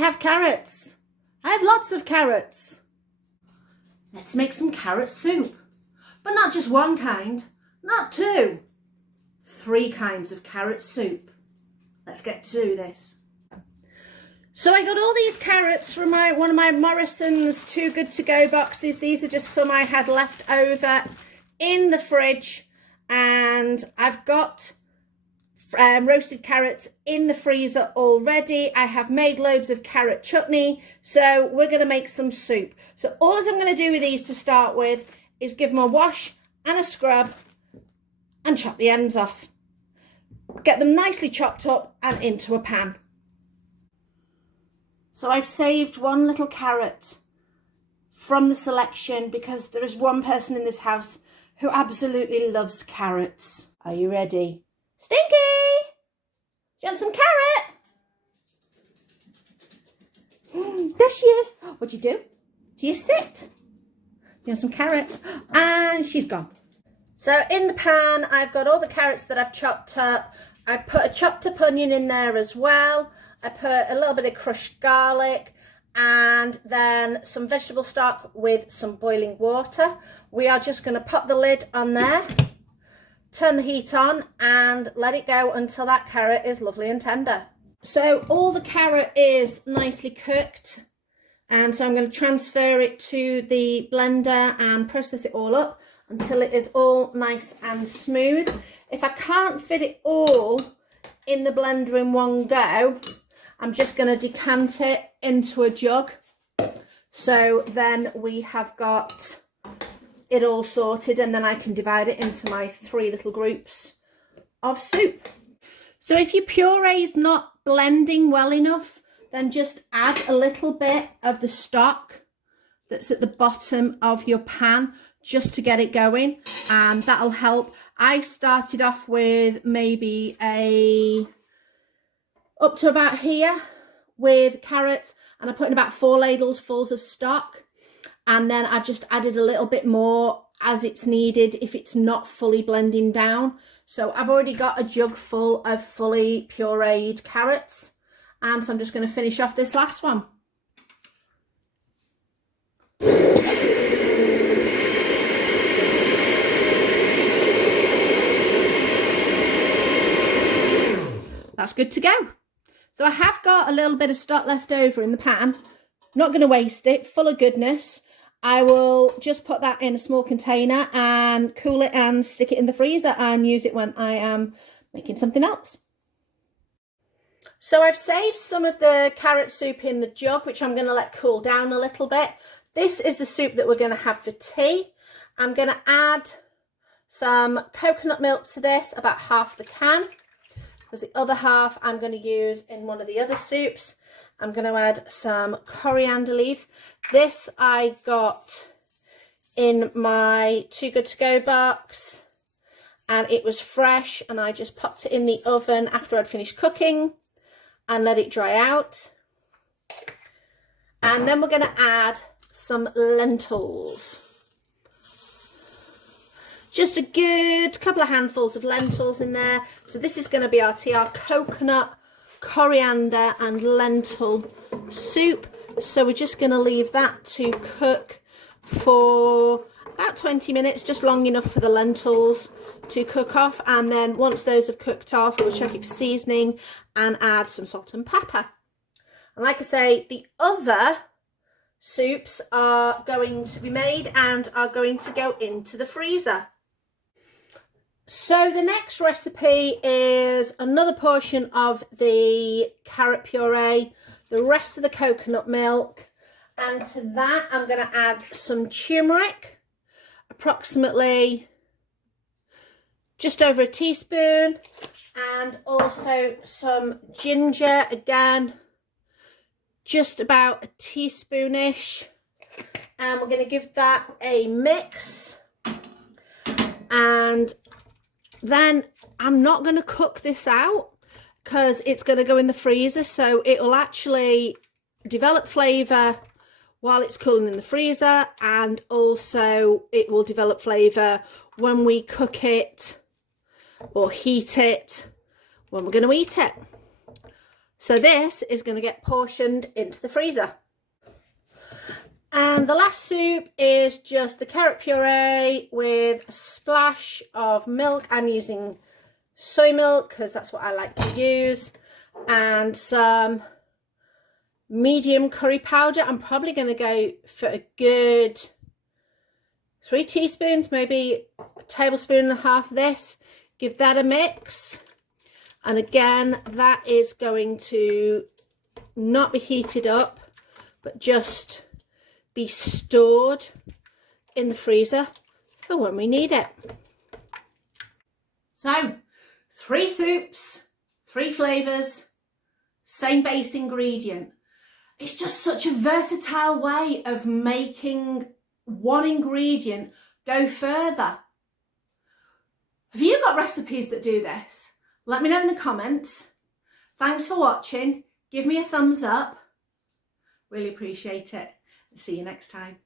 have carrots. I have lots of carrots. Let's make some carrot soup. But not just one kind, not two. 3 kinds of carrot soup. Let's get to do this. So I got all these carrots from one of my Morrison's Too Good To Go boxes. These are just some I had left over in the fridge. And I've got roasted carrots in the freezer already. I have made loads of carrot chutney. So we're going to make some soup. So all I'm going to do with these to start with is give them a wash and a scrub and chop the ends off. Get them nicely chopped up and into a pan. So I've saved one little carrot from the selection because there is one person in this house who absolutely loves carrots. Are you ready? Stinky! Do you want some carrot? There she is. What'd you do? Do you sit? You want some carrot? And she's gone. So in the pan, I've got all the carrots that I've chopped up. I put a chopped up onion in there as well. I put a little bit of crushed garlic and then some vegetable stock with some boiling water. We are just going to pop the lid on there, turn the heat on and let it go until that carrot is lovely and tender. So all the carrot is nicely cooked, and so I'm going to transfer it to the blender and process it all up until it is all nice and smooth. If I can't fit it all in the blender in one go, I'm just going to decant it into a jug. So then we have got it all sorted, and then I can divide it into my 3 little groups of soup. So if your puree is not blending well enough, then just add a little bit of the stock that's at the bottom of your pan just to get it going, and that'll help. I started off with maybe up to about here with carrots, and I put in about 4 ladles fulls of stock, and then I've just added a little bit more as it's needed if it's not fully blending down. So I've already got a jug full of fully pureed carrots, and so I'm just going to finish off this last one. That's good to go. So I have got a little bit of stock left over in the pan. Not going to waste it, full of goodness. I will just put that in a small container and cool it and stick it in the freezer and use it when I am making something else. So I've saved some of the carrot soup in the jug, which I'm going to let cool down a little bit. This is the soup that we're going to have for tea. I'm going to add some coconut milk to this, about half the can, because the other half I'm going to use in one of the other soups. I'm going to add some coriander leaf. This I got in my Too Good To Go box, and it was fresh, and I just popped it in the oven after I'd finished cooking and let it dry out. And then we're going to add some lentils. Just a good couple of handfuls of lentils in there. So this is going to be our tea, our coconut, coriander and lentil soup. So we're just going to leave that to cook for about 20 minutes, just long enough for the lentils to cook off. And then once those have cooked off, we'll check it for seasoning and add some salt and pepper. And like I say, the other soups are going to be made and are going to go into the freezer. So the next recipe is another portion of the carrot puree, the rest of the coconut milk, and to that I'm going to add some turmeric, approximately just over a teaspoon, and also some ginger, again just about a teaspoonish, and we're going to give that a mix. And then I'm not going to cook this out because it's going to go in the freezer, so it will actually develop flavour while it's cooling in the freezer, and also it will develop flavour when we cook it or heat it when we're going to eat it. So this is going to get portioned into the freezer. And the last soup is just the carrot puree with a splash of milk. I'm using soy milk because that's what I like to use, and some medium curry powder. I'm probably going to go for a good 3 teaspoons, maybe a tablespoon and a half of this. Give that a mix. And again, that is going to not be heated up, but just be stored in the freezer for when we need it. So 3 soups, 3 flavours, same base ingredient. It's just such a versatile way of making one ingredient go further. Have you got recipes that do this? Let me know in the comments. Thanks for watching. Give me a thumbs up. Really appreciate it. See you next time.